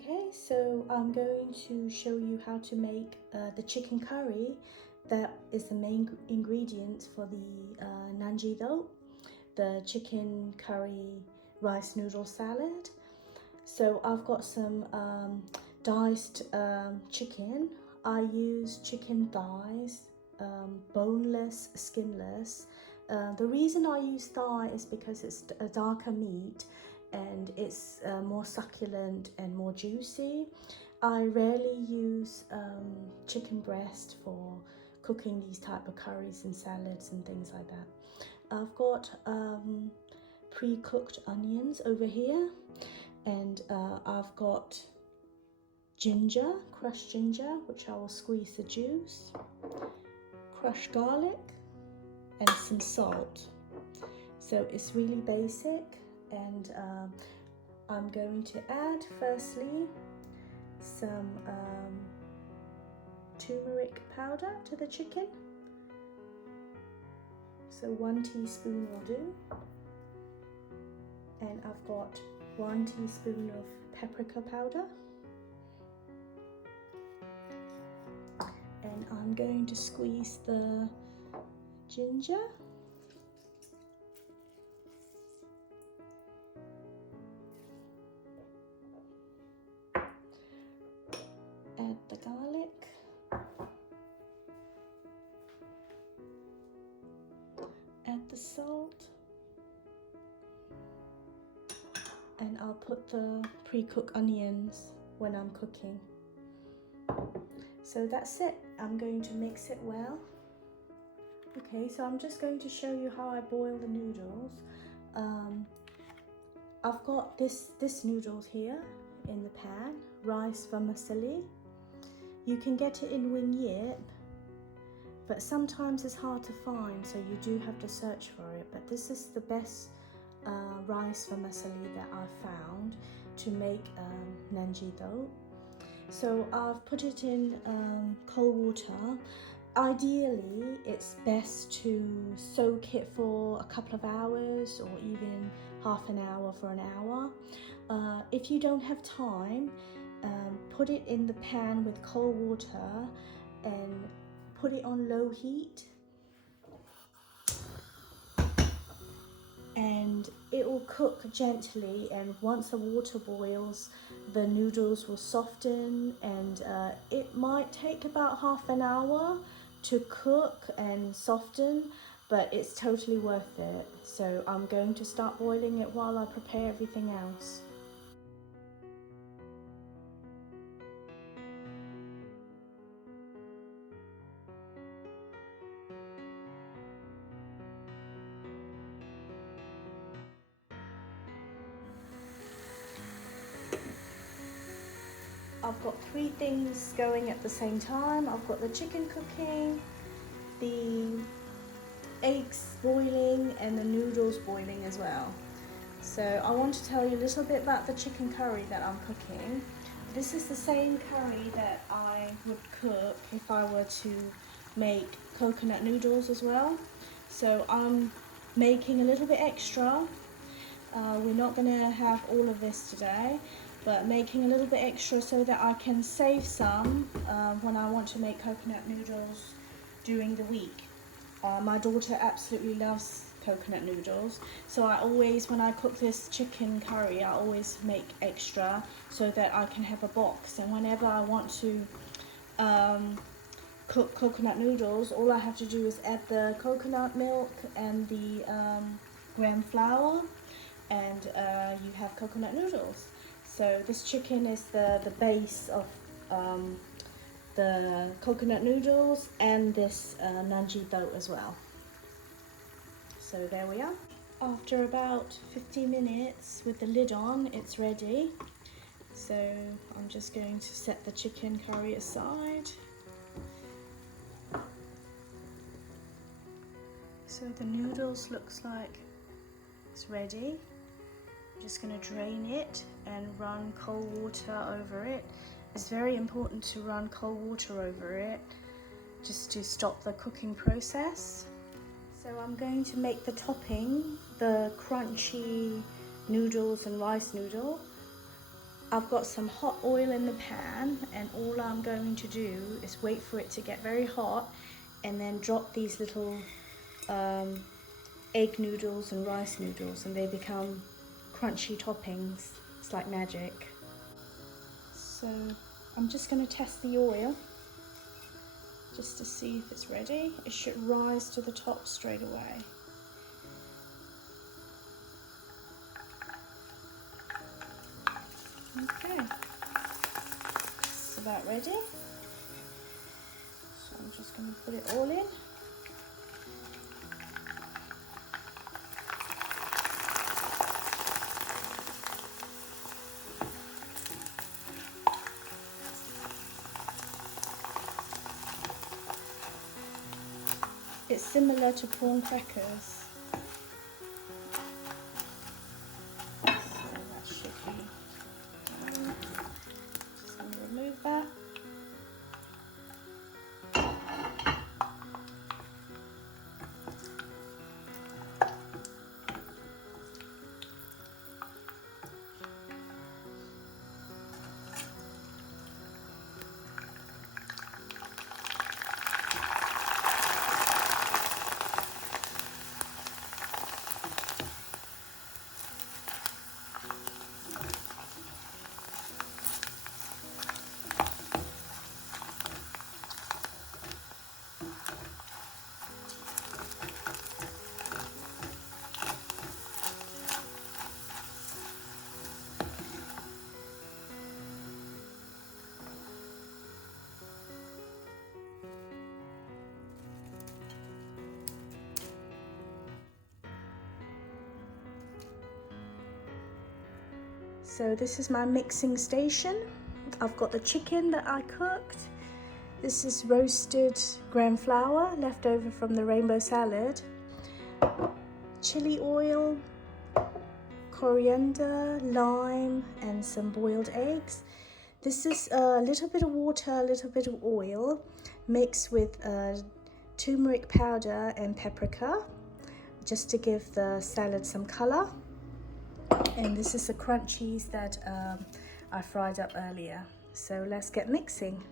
Okay, so I'm going to show you how to make the chicken curry. That is the main ingredient for the nanji do, the chicken curry rice noodle salad. So I've got some diced chicken. I use chicken thighs, boneless, skinless. The reason I use thigh is because it's a darker meat and it's more succulent and more juicy. I rarely use chicken breast for cooking these type of curries and salads and things like that. I've got pre-cooked onions over here, and I've got ginger, crushed ginger, which I will squeeze the juice, crushed garlic, and some salt. So it's really basic, and I'm going to add firstly some turmeric powder to the chicken. So 1 teaspoon will do, and I've got 1 teaspoon of paprika powder, and I'm going to squeeze the ginger, add the garlic, add the salt, and I'll put the pre-cooked onions when I'm cooking. So that's it. I'm going to mix it well. Okay, so I'm just going to show you how I boil the noodles. I've got this noodles here in the pan, rice vermicelli. You can get it in wing yip, but sometimes it's hard to find, so you do have to search for it. But this is the best rice vermicelli that I've found to make nanji do. So I've put it in cold water. Ideally, it's best to soak it for a couple of hours or even half an hour for an hour. If you don't have time, put it in the pan with cold water and put it on low heat, and it will cook gently, and once the water boils, the noodles will soften, and it might take about half an hour to cook and soften, but it's totally worth it. So I'm going to start boiling it while I prepare everything else. I've got 3 things going at the same time. I've got the chicken cooking, the eggs boiling, and the noodles boiling as well. So I want to tell you a little bit about the chicken curry that I'm cooking. This is the same curry that I would cook if I were to make coconut noodles as well. So I'm making a little bit extra. We're not going to have all of this today, but making a little bit extra so that I can save some when I want to make coconut noodles during the week. My daughter absolutely loves coconut noodles, so I always, when I cook this chicken curry, I always make extra so that I can have a box, and whenever I want to cook coconut noodles, all I have to do is add the coconut milk and the gram flour, and you have coconut noodles. So this chicken is the base of the coconut noodles and this nanji do as well. So there we are. After about 50 minutes with the lid on, it's ready. So I'm just going to set the chicken curry aside. So the noodles looks like it's ready. I'm just going to drain it and run cold water over it. It's very important to run cold water over it just to stop the cooking process. So I'm going to make the topping, the crunchy noodles and rice noodle. I've got some hot oil in the pan, and all I'm going to do is wait for it to get very hot and then drop these little egg noodles and rice noodles, and they become crunchy toppings. It's like magic. So I'm just going to test the oil just to see if it's ready. It should rise to the top straight away. Okay, it's about ready. So I'm just going to put it all in. It's similar to prawn crackers. So that should be. Just going to remove that. So this is my mixing station. I've got the chicken that I cooked. This is roasted gram flour left over from the rainbow salad. Chili oil, coriander, lime, and some boiled eggs. This is a little bit of water, a little bit of oil mixed with turmeric powder and paprika just to give the salad some color. And this is the crunchies that I fried up earlier. So let's get mixing.